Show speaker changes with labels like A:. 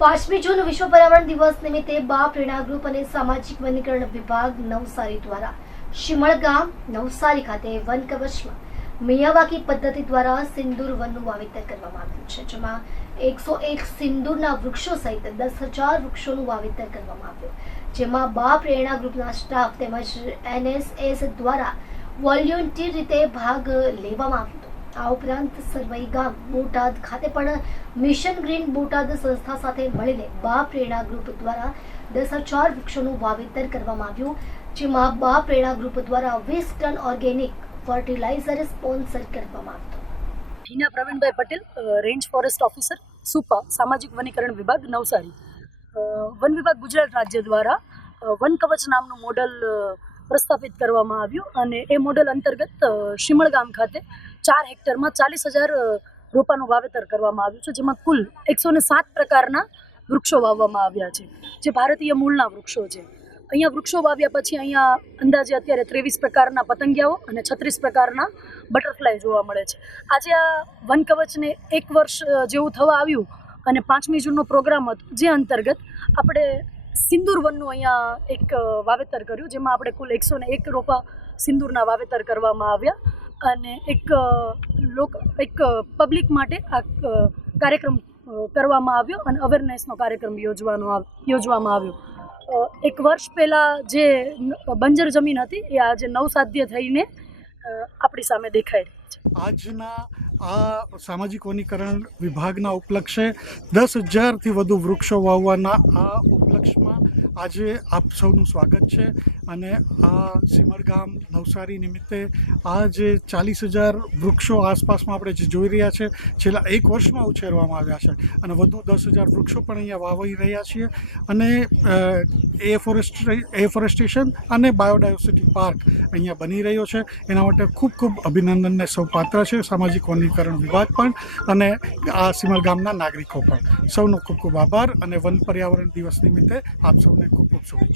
A: પાંચમી જૂન વિશ્વ પર્યાવરણ દિવસ નિમિત્તે બા પ્રેરણા ગ્રુપ અને સામાજિક વનીકરણ વિભાગ નવસારી દ્વારા શિમળ ગામ, નવસારી ખાતે વન કવચમાં મિયાવાકી પદ્ધતિ દ્વારા સિંદૂર વનનું વાવેતર કરવામાં આવ્યું છે, જેમાં એકસો એક સિંદૂરના વૃક્ષો સહિત દસ હજાર વૃક્ષોનું વાવેતર કરવામાં આવ્યું. જેમાં બા પ્રેરણા ગ્રુપના સ્ટાફ તેમજ એનએસએસ દ્વારા વોલ્યુન્ટિયર રીતે ભાગ લેવામાં આવ્યો. આ ઉપરાંત સરવઈ ગામ બોટાદ ખાતે પણ મિશન ગ્રીન બોટાદ સંસ્થા સાથે મળીને બા પ્રેરણા ગ્રુપ દ્વારા દસ હજાર વૃક્ષોનું વાવેતર કરવામાં આવ્યું, જેમાં બા પ્રેરણા ગ્રુપ દ્વારા વીસ ટન ઓર્ગેનિક ફર્ટિલાઇઝર સ્પોન્સર કરવામાં આવ્યું.
B: Hina Pravinbhai Patel range forest officer, Supa, સામાજિક વનીકરણ વિભાગ, નવસારી. વન વિભાગ ગુજરાત રાજ્ય દ્વારા વન કવચ નામનું મોડલ પ્રસ્થાપિત કરવામાં આવ્યું અને એ મોડલ અંતર્ગત શિમળગામ ખાતે ચાર હેક્ટરમાં ચાલીસ હજાર રોપાનું વાવેતર કરવામાં આવ્યું છે, જેમાં કુલ એકસો સાત પ્રકારના વૃક્ષો વાવવામાં આવ્યા છે, જે ભારતીય મૂળના વૃક્ષો છે. અહીંયા વૃક્ષો વાવ્યા પછી અહીંયા અંદાજે અત્યારે ત્રેવીસ પ્રકારના પતંગિયાઓ અને છત્રીસ પ્રકારના બટરફ્લાય જોવા મળે છે. આજે આ વન કવચને એક વર્ષ જેવું થવા આવ્યું અને પાંચમી જૂનનો પ્રોગ્રામ હતો, જે અંતર્ગત આપણે સિંદૂર વનનું અહીંયા એક વાવેતર કર્યું, જેમાં આપણે કુલ એકસો ને એક રોપા સિંદૂરના વાવેતર કરવામાં આવ્યા અને એક લોક, એક પબ્લિક માટે આ કાર્યક્રમ કરવામાં આવ્યો અને અવેરનેસનો કાર્યક્રમ યોજવાનો યોજવામાં આવ્યો. એક વર્ષ પહેલાં જે બંજર જમીન હતી, એ આજે નવસાધ્ય થઈને આપણી સામે દેખાઈ રહી છે.
C: આજના આ સામાજિક વનીકરણ વિભાગના ઉપલક્ષે દસ હજારથી વધુ વૃક્ષો વાવવાના આ ઉપલક્ષમાં આજે આપ સૌનું સ્વાગત છે અને આ સિમરગામ નવસારી નિમિત્તે આ જે ચાલીસ હજાર વૃક્ષો આસપાસમાં આપણે જે જોઈ રહ્યા છે, છેલ્લા એક વર્ષમાં ઉછેરવામાં આવ્યા છે અને વધુ દસ હજાર વૃક્ષો પણ અહીંયા વાવી રહ્યા છીએ અને એ ફોરેસ્ટ એફોરેસ્ટેશન અને બાયોડાયવર્સિટી પાર્ક અહીંયા બની રહ્યો છે. એના માટે ખૂબ ખૂબ અભિનંદનને સૌ પાત્ર છે, સામાજિક વનીકરણ વિભાગ પણ અને આ સિમરગામના નાગરિકો પણ. સૌનો ખૂબ ખૂબ આભાર અને વન પર્યાવરણ દિવસ નિમિત્તે આપ સૌને ખૂબ ખૂબ શુભેચ્છા